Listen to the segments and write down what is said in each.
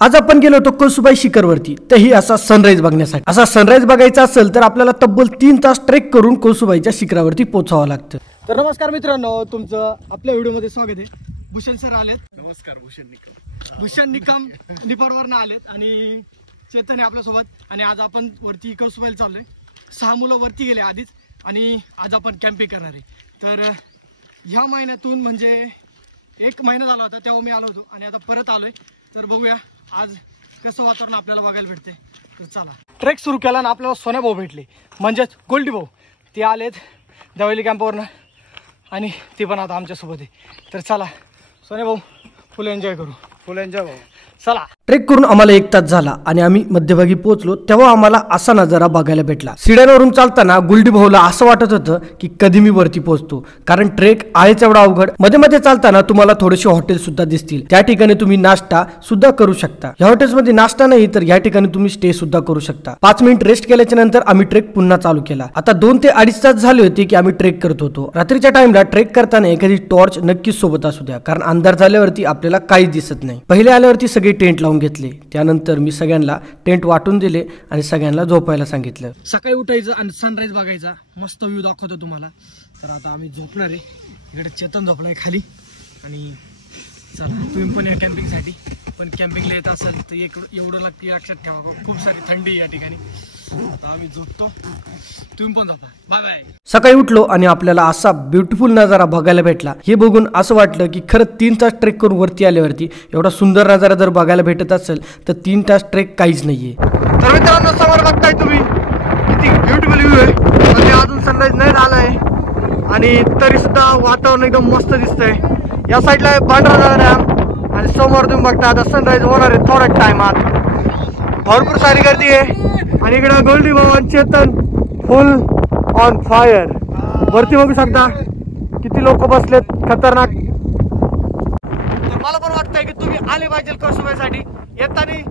आज आपण गेलो होतो कळसुबाई शिखरवरती, तेही असा सनराइज बघण्यासाठी। असा सनराइज बघायचा असेल तर आपल्याला तब्बल 3 तास ट्रेक करून कळसुबाईच्या शिखरावरती पोहोचावं लागतं। तर नमस्कार मित्रांनो, तुमचं आपल्या व्हिडिओमध्ये स्वागत आहे। भूषण सर आलेत। नमस्कार। भूषण निकम निपाडवरनं आलेत आणि चेतन आहे आपल्यासोबत। आणि आज आपण वरती कळसुबाईला चाललोय। 6 मुलं वरती गेले आधीच आणि आज आपण कॅम्पिंग करणार आहे। तर ह्या महिन्यातून म्हणजे 1 महिना झाला होता तेव्हा मी आलो होतो आणि आता परत आलोय। तर बघूया आज कसं वातावरण आपल्याला बघायला भेटते। तर चला, ट्रेक सुरू केला ना आपल्याला सोन्या भाऊ भेटले, म्हणजेच गोल्डी भाऊ। ते आलेत दवेली कॅम्पवरनं आणि ते पण आता आमच्यासोबत आहे। तर चला सोन्या भाऊ, फुल एन्जॉय करू। फुल एन्जॉय भाऊ, चला। ट्रेक करून आम्हाला 1 तास झाला आणि आम्ही मध्यभागी पोहोचलो तेव्हा आम्हाला असा नजारा बघायला भेटला। सिड्यांवरून चालताना गुलडी भाऊला असं वाटत होतं की कधी मी वरती पोहोचतो, कारण ट्रेक आहेच एवढा अवघड। मध्ये मध्ये चालताना तुम्हाला थोडेसे हॉटेल सुद्धा दिसतील, त्या ठिकाणी तुम्ही नाश्ता सुद्धा करू शकता। या हॉटेल्स मध्ये नाश्ता नाही तर या ठिकाणी तुम्ही स्टे सुद्धा करू शकता। 5 मिनिट रेस्ट केल्याच्या नंतर आम्ही ट्रेक पुन्हा चालू केला। आता 2 ते 2.5 तास झाले होते की आम्ही ट्रेक करत होतो। रात्रीच्या टाइमला ट्रेक करताना एखादी टॉर्च नक्कीच सोबत असू द्या, कारण अंधार झाल्यावरती आपल्याला काहीच दिसत नाही। पहिले आल्यावरती सगळे टेंट लावून घेतले, त्यानंतर मी सगळ्यांना टेंट वाटून दिले आणि सगळ्यांना झोपायला सांगितलं। सकाळी उठायचं आणि सनराइज बघायचा, मस्त व्ह्यू दाखवतो तुम्हाला। तर आता आम्ही झोपणार आहे। इकडे चेतन झोपलाय खाली आणि चला तुम्ही पण या कॅम्पिंगसाठी। पण कॅम्पिंगला येत असेल तर एवढं नक्की लक्षात ठेवा, खूप सारी थंडी या ठिकाणी। आम्ही झोपतो, तुम्ही पण झोपा। Bye bye. सकाळी उठलो आणि आपल्याला असा ब्युटिफुल नजारा बघायला भेटला। हे बघून असं वाटलं की खरं 3 तास ट्रेक करून वरती आल्यावरती एवढा सुंदर नजारा जर बघायला भेटत असेल तर 3 तास ट्रेक काहीच नाहीये। तर मित्रांनो, समोर बघताय तुम्ही किती ब्युटिफुल व्ह्यू आहे। म्हणजे अजून सनराइज नाही झालाय आणि तरी सुद्धा वातावरण एकदम मस्त दिसतंय। या साईडला पांढरा डॅम आणि समोर तुम्ही बघता आता सनराइज होणार आहे थोड्या टाइमात। भरपूर सारी गर्दी आहे आणि इकडे गोल्डी भाऊ आणि चेतन फुल ऑन फायर। वरती बघू शकता किती लोक बसलेत, खतरनाक। तर मला पण वाटतंय की तुम्ही आले पाहिजे कळसुबाईसाठी। येताना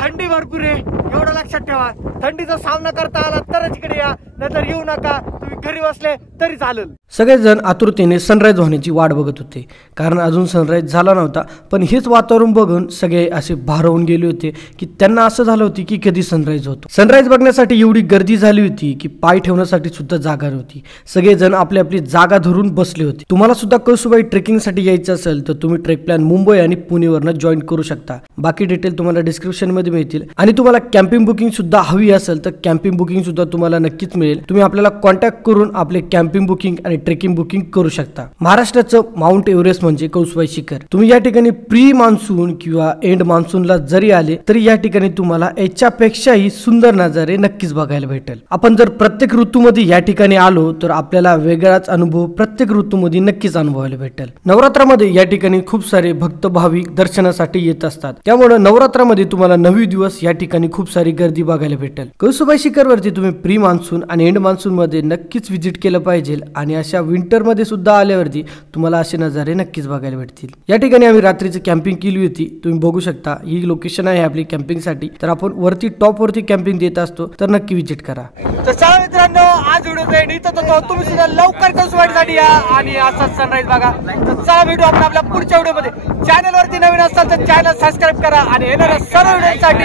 थंडी भरपूर आहे, एवढं लक्षात ठेवा। थंडीचा सामना करता आला तरच इकडे या, नाहीतर येऊ नका। तुम्ही घरी बसले तरी चालेल। सगळेजण आतुरतेने सनराइज होण्याची वाट बघत होते, कारण अजून सनराइज झाला नव्हता। पण हेच वातावरण बघून सगळे असे भारावून गेले होते की त्यांना असं झालं होतं की कधी सनराइज होतो। सनराइज बघण्यासाठी एवढी गर्दी झाली होती की पाय ठेवण्यासाठी सुद्धा जागा नव्हती। सगळेजण आपली आपली जागा धरून बसले होते। तुम्हाला सुद्धा कळसुबाई ट्रेकिंगसाठी यायचं असेल तर तुम्ही ट्रेक प्लॅन मुंबई आणि पुणेवरनं जॉईन करू शकता। बाकी डिटेल तुम्हाला डिस्क्रिप्शन मध्ये मिळतील। आणि तुम्हाला कॅम्पिंग बुकिंग सुद्धा हवी असेल तर कॅम्पिंग बुकिंग सुद्धा तुम्हाला नक्कीच मिळेल। तुम्ही आपल्याला कॉन्टॅक्ट करून आपले कॅम्पिंग बुकिंग आणि ट्रेकिंग बुकिंग करू शकता। महाराष्ट्राचं माउंट एव्हरेस्ट म्हणजे कळसुबाई शिखर। तुम्ही या ठिकाणी प्री मान्सून किंवा एंड मान्सूनला जरी आले तरी या ठिकाणी तुम्हाला याच्यापेक्षाही सुंदर नजारे नक्कीच बघायला भेटेल। आपण जर प्रत्येक ऋतूमध्ये या ठिकाणी आलो तर आपल्याला वेगळाच अनुभव प्रत्येक ऋतूमध्ये नक्कीच अनुभवायला भेटेल। नवरात्रामध्ये या ठिकाणी खूप सारे भक्त भाविक दर्शनासाठी येत असतात, त्यामुळे नवरात्रामध्ये तुम्हाला 9 दिवस या ठिकाणी खूप सारी गर्दी बघायला भेटेल। कळसुबाई शिखरवरती तुम्ही प्री मान्सून आणि एंड मान्सून मध्ये नक्कीच व्हिजिट केलं पाहिजे आणि अशा विंटर मध्ये सुद्धा आल्यावरती तुम्हाला असे नजारे नक्कीच बघायला भेटतील। या ठिकाणी आम्ही रात्रीची कॅम्पिंग केली होती, तुम्ही बघू शकता। ही लोकेशन आहे आपली कॅम्पिंग साठी। तर आपण वरती टॉप वरती कॅम्पिंग देत असतो, तर नक्की व्हिजिट करा। तर चला मित्रांनो, आज व्हिडिओ एडिट होतो, तुम्ही सुद्धा लवकर कळसुबाईसाठी या आणि असा सनराइज बघा। तर चला भेटू आपण आपल्या पुढच्या व्हिडिओ मध्ये। चॅनल वरती नवीन असाल तर चॅनल सबस्क्राईब करा आणि येणाऱ्या सर्व व्हिडिओसाठी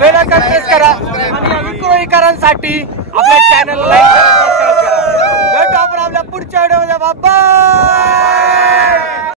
बेल आयकॉन प्रेस करा आणि या विक्रोळीकरांसाठी आपल्या चॅनल लाईक करा, सबस्क्राईब करा। भेटू आपण आपल्या पुढच्या व्हिडिओ मध्ये। बाय।